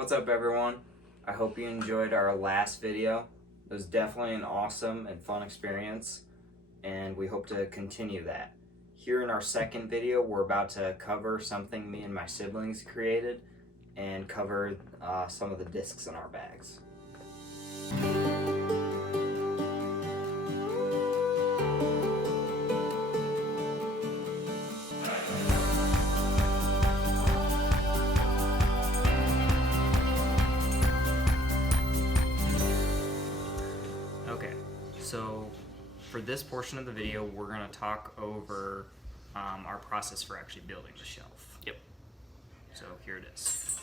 What's up, everyone? I hope you enjoyed our last video. It was definitely an awesome and fun experience, and we hope to continue that. Here in our second video, we're about to cover something me and my siblings created and cover some of the discs in our bags. Okay, so for this portion of the video, we're going to talk over our process for actually building the shelf. Yep. So here it is.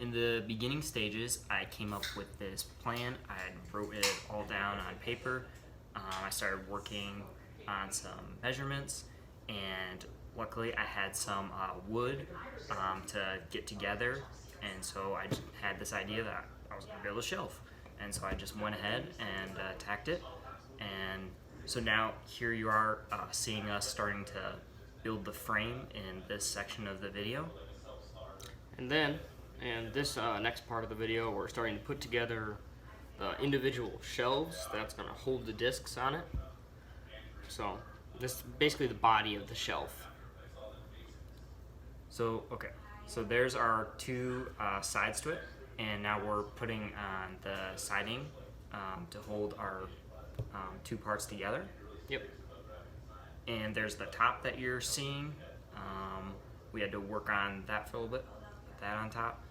In the beginning stages, I came up with this plan. I wrote it all down on paper. I started working on some measurements, and luckily I had some wood to get together, and so I just had this idea that I was going to build a shelf. And so I just went ahead and tacked it, and so now here you are seeing us starting to build the frame in this section of the video. And then, in this next part of the video, we're starting to put together the individual shelves that's going to hold the discs on it. So this is basically the body of the shelf. So okay, so there's our two sides to it, and now we're putting on the siding to hold our two parts together. Yep. And there's the top that you're seeing. We had to work on that for a little bit, put that on top.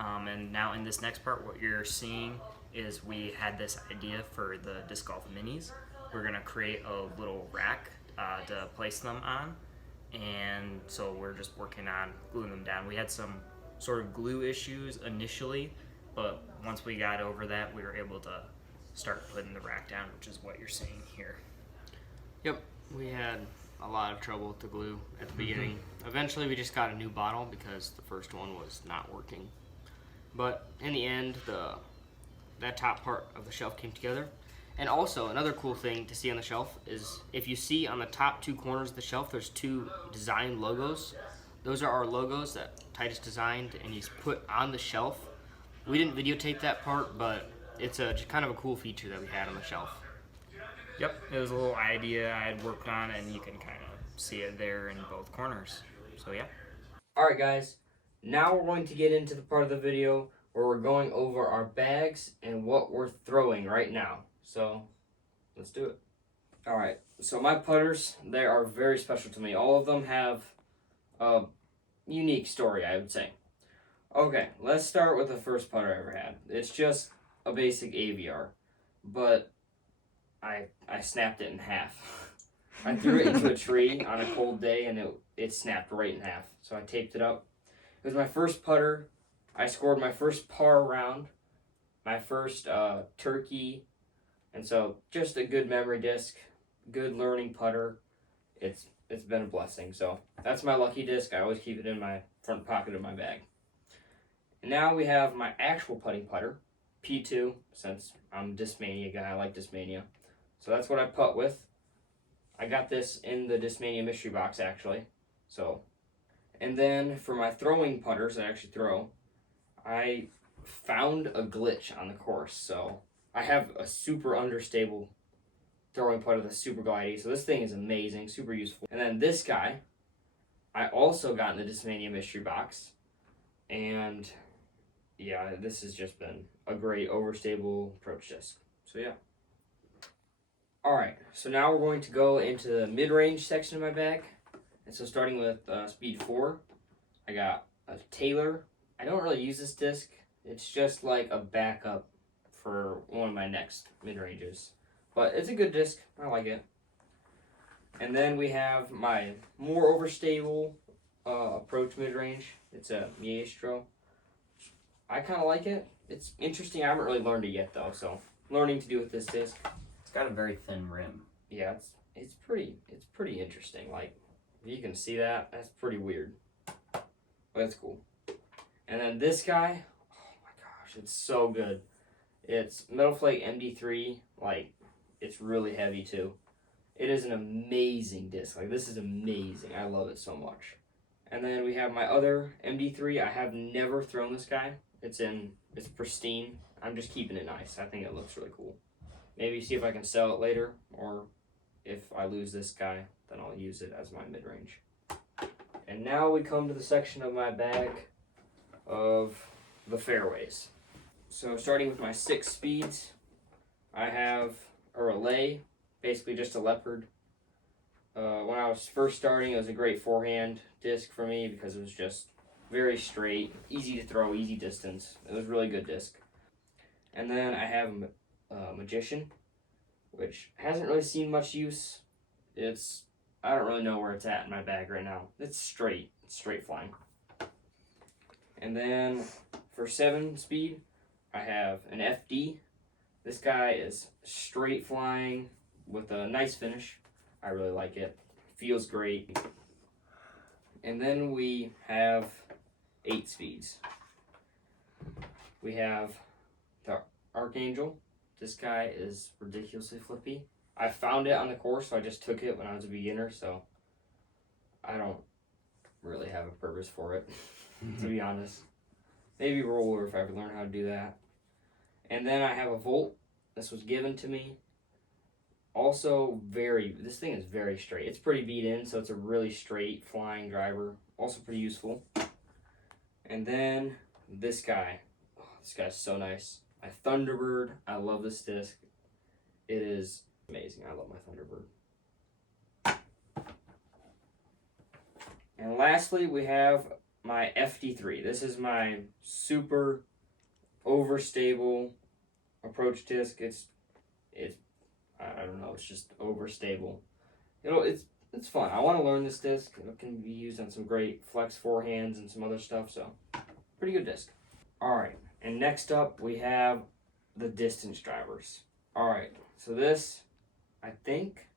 And now in this next part, what you're seeing is we had this idea for the disc golf minis. We're gonna create a little rack to place them on, and so we're just working on gluing them down. We had some sort of glue issues initially, but once we got over that, we were able to start putting the rack down, which is what you're seeing here. Yep. We had a lot of trouble with the glue at the beginning. Eventually we just got a new bottle because the first one was not working. But in the end, that top part of the shelf came together. And also, another cool thing to see on the shelf is if you see on the top two corners of the shelf, there's two design logos. Those are our logos that Titus designed and he's put on the shelf. We didn't videotape that part, but it's just kind of a cool feature that we had on the shelf. Yep, it was a little idea I had worked on, and you can kind of see it there in both corners. So yeah. Alright guys, now we're going to get into the part of the video where we're going over our bags and what we're throwing right now. So, let's do it. Alright, so my putters, they are very special to me. All of them have a unique story, I would say. Okay, let's start with the first putter I ever had. It's just a basic AVR, but I snapped it in half. I threw it into a tree on a cold day and it snapped right in half. So I taped it up. It was my first putter. I scored my first par round, my first turkey, and so just a good memory disc, good learning putter. It's been a blessing. So that's my lucky disc. I always keep it in my front pocket of my bag. And now we have my actual putting putter, P2, since I'm a Discmania guy. I like Discmania. So that's what I putt with. I got this in the Discmania mystery box, actually. So, and then for my throwing putters that I actually throw, I found a glitch on the course. So I have a super understable throwing putter that's super glidey. So this thing is amazing, super useful. And then this guy, I also got in the Discmania mystery box. And yeah, this has just been a great overstable approach disc. So yeah. Alright, so now we're going to go into the mid-range section of my bag. And so starting with speed 4, I got a Taylor. I don't really use this disc. It's just like a backup for one of my next mid-ranges. But it's a good disc. I like it. And then we have my more overstable approach mid-range. It's a Maestro. I kind of like it. It's interesting. I haven't really learned it yet though, so learning to do with this disc. It's got a very thin rim. Yeah, it's pretty interesting. Like, if you can see that, that's pretty weird. But it's cool. And then this guy, oh my gosh, it's so good. It's Metal Flake MD3. Like, it's really heavy too. It is an amazing disc. Like, this is amazing. I love it so much. And then we have my other MD3. I have never thrown this guy. It's pristine. I'm just keeping it nice. I think it looks really cool. Maybe see if I can sell it later, or if I lose this guy, then I'll use it as my mid-range. And now we come to the section of my bag of the fairways. So starting with my 6 speeds, I have a Relay, basically just a leopard. When I was first starting, it was a great forehand disc for me because it was just very straight, easy to throw, easy distance. It was a really good disc. And then I have Magician, which hasn't really seen much use. I don't really know where it's at in my bag right now. It's straight flying. And then for 7 speed, I have an FD. This guy is straight flying with a nice finish. I really like it. Feels great. And then we have 8 speeds. We have the Archangel. This guy is ridiculously flippy. I found it on the course, so I just took it when I was a beginner, so I don't really have a purpose for it, to be honest. Maybe roller if I ever learn how to do that. And then I have a Volt. This was given to me. Also this thing is very straight. It's pretty beat in, so it's a really straight flying driver. Also pretty useful. And then this guy. Oh, this guy's so nice. My Thunderbird. I love this disc. It is amazing. I love my Thunderbird. And lastly, we have my FD3. This is my super overstable approach disc. It's I don't know. It's just overstable. It's fun. I want to learn this disc. It can be used on some great flex forehands and some other stuff. So, pretty good disc. All right. And next up, we have the distance drivers. All right. So this, I think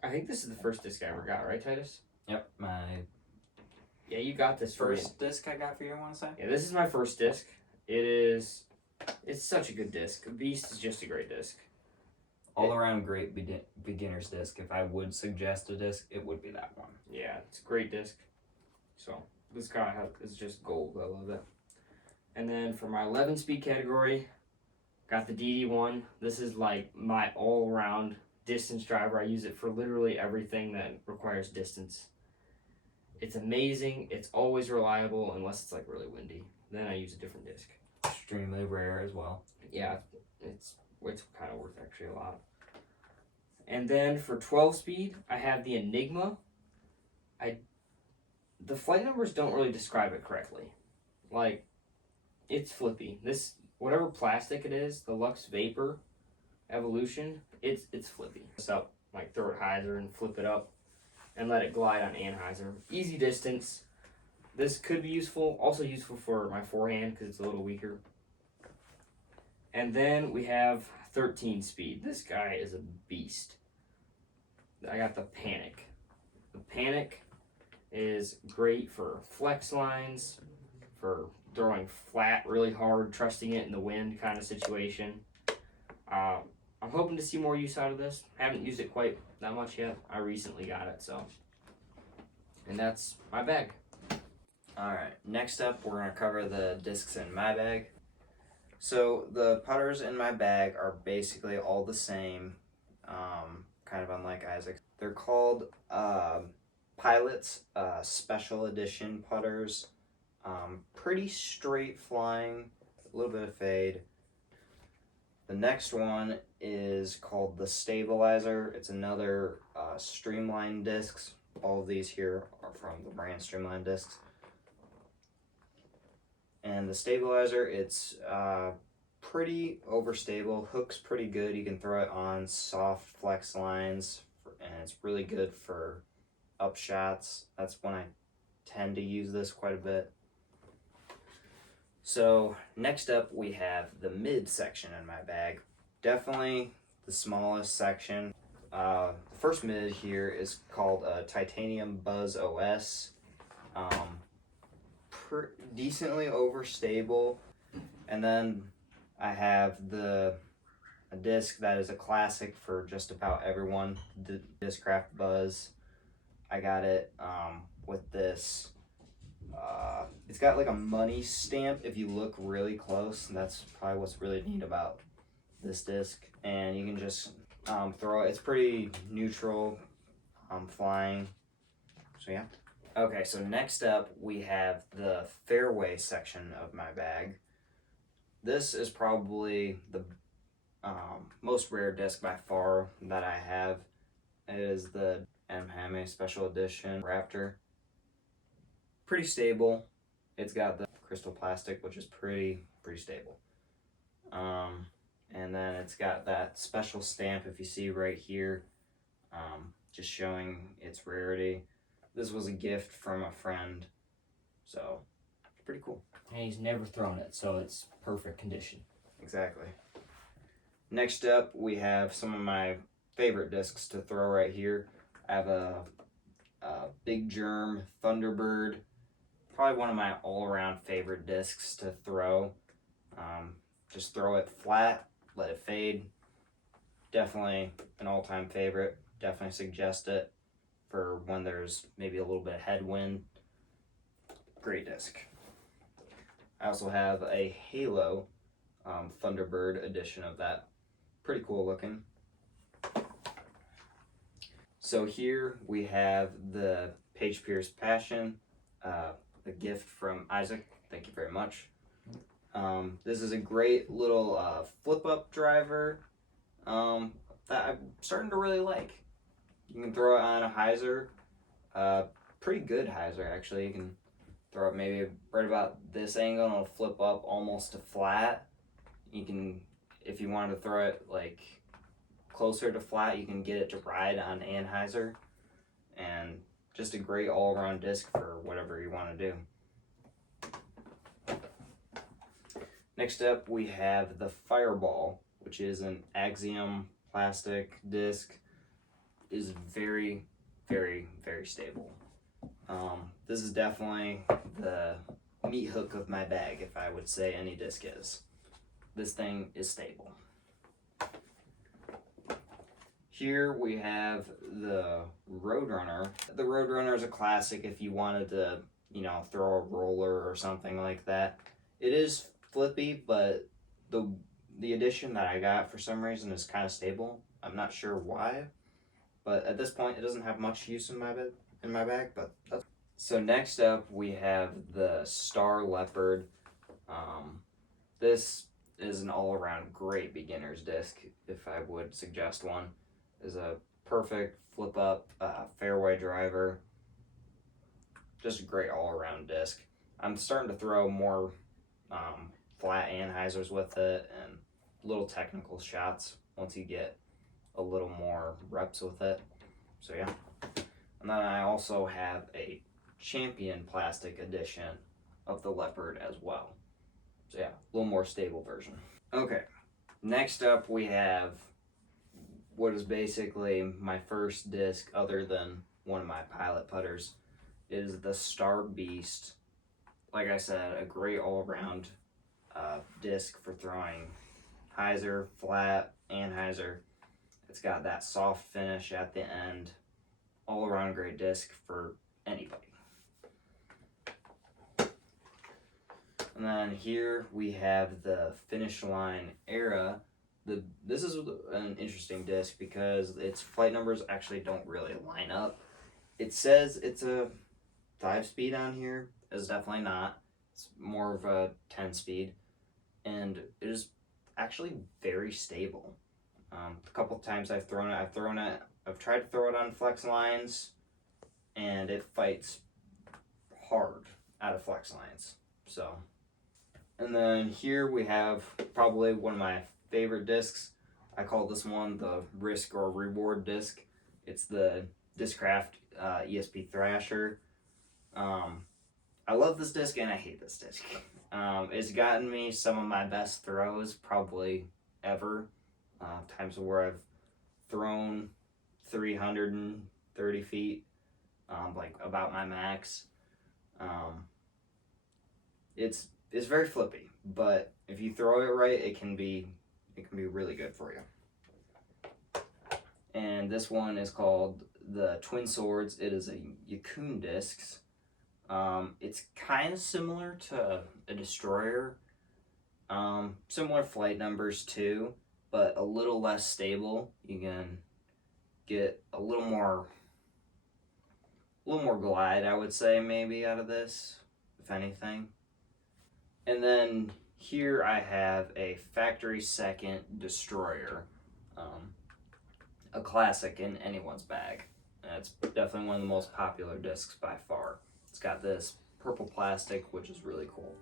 this is the first disc I ever got, right, Titus? Yep, my Yeah, you got this for me. first disc I got for you, I want to say. Yeah, this is my first disc. It's such a good disc. Beast is just a great disc. All around great beginner's disc. If I would suggest a disc, it would be that one. Yeah, it's a great disc. So this guy is just gold. I love it. And then for my 11 speed category, got the DD1. This is like my all-around distance driver. I use it for literally everything that requires distance. It's amazing. It's always reliable unless it's like really windy. Then I use a different disc. Extremely rare as well. Yeah, it's kind of worth actually a lot. And then for 12 speed, I have the Enigma. The flight numbers don't really describe it correctly. Like, it's flippy. This, whatever plastic it is, the Lux Vapor Evolution, it's flippy. So, like, throw it hyzer and flip it up and let it glide on Anheuser. Easy distance. This could be useful. Also useful for my forehand because it's a little weaker. And then we have 13 speed. This guy is a beast. I got the Panic. The Panic is great for flex lines, for throwing flat really hard, trusting it in the wind kind of situation. I'm hoping to see more use out of this. Haven't used it quite that much yet. I recently got it, so. And that's my bag. Alright, next up we're going to cover the discs in my bag. So the putters in my bag are basically all the same, kind of unlike Isaac's. They're called Pilots Special Edition putters. Pretty straight flying, a little bit of fade. The next one is called the Stabilizer. It's another Streamline discs. All of these here are from the brand Streamline discs. And the Stabilizer, it's pretty overstable, hooks pretty good. You can throw it on soft flex lines, and it's really good for up shots. That's when I tend to use this quite a bit. So next up we have the mid section in my bag. Definitely the smallest section. The first mid here is called Titanium Buzz OS. Decently overstable. And then I have a disc that is a classic for just about everyone, the Discraft Buzz. I got it with this. It's got like a money stamp if you look really close, and that's probably what's really neat about this disc. And you can just throw it. It's pretty neutral, flying. So yeah. Okay, so next up we have the fairway section of my bag. This is probably the most rare disc by far that I have. It is the MHAME Special Edition Raptor. Pretty stable. It's got the crystal plastic, which is pretty stable. And then it's got that special stamp, if you see right here, just showing its rarity. This was a gift from a friend, so it's pretty cool. And he's never thrown it, so it's perfect condition. Exactly. Next up, we have some of my favorite discs to throw right here. I have a Big Germ Thunderbird. Probably one of my all-around favorite discs to throw. Just throw it flat, let it fade. Definitely an all-time favorite. Definitely suggest it for when there's maybe a little bit of headwind. Great disc. I also have a Halo Thunderbird edition of that. Pretty cool looking. So here we have the Paige Pierce Passion, a gift from Isaac. Thank you very much. This is a great little flip-up driver that I'm starting to really like. You can throw it on a hyzer, pretty good hyzer actually. You can throw it maybe right about this angle and it'll flip up almost to flat. You can, if you wanted to throw it like closer to flat, you can get it to ride on anhyzer, and just a great all-around disc for whatever you want to do. Next up, we have the Fireball, which is an Axiom plastic disc. It is very stable. This is definitely the meat hook of my bag, if I would say any disc is. This thing is stable. Here we have the Roadrunner. The Roadrunner is a classic if you wanted to, throw a roller or something like that. It is flippy, but the edition that I got for some reason is kind of stable. I'm not sure why, but at this point it doesn't have much use in my bag. But that's... So next up we have the Star Leopard. This is an all-around great beginner's disc, if I would suggest one. Is a perfect flip-up fairway driver. Just a great all-around disc. I'm starting to throw more flat anhyzers with it and little technical shots once you get a little more reps with it. So yeah. And then I also have a Champion plastic edition of the Leopard as well. So yeah, a little more stable version. Okay, next up we have what is basically my first disc other than one of my pilot putters. Is the Star Beast. Like I said, a great all-around disc for throwing hyzer, flat, anhyzer. It's got that soft finish at the end. All-around great disc for anybody. And then here we have the Finish Line Era. This is an interesting disc because its flight numbers actually don't really line up. It says it's a 5-speed on here. It's definitely not. It's more of a 10-speed. And it is actually very stable. A couple times I've tried to throw it on flex lines, and it fights hard out of flex lines. So, and then here we have probably one of my favorite discs. I call this one the risk or reward disc. It's the Discraft ESP Thrasher. I love this disc and I hate this disc. It's gotten me some of my best throws probably ever. Times where I've thrown 330 feet, like about my max. It's very flippy, but if you throw it right, it can be really good for you. And this one is called the Twin Swords. It is a Yukun discs. It's kind of similar to a Destroyer. Similar flight numbers too, but a little less stable. You can get a little more glide, I would say, maybe out of this, if anything. And then here I have a factory second Destroyer, a classic in anyone's bag. And it's definitely one of the most popular discs by far. It's got this purple plastic, which is really cool.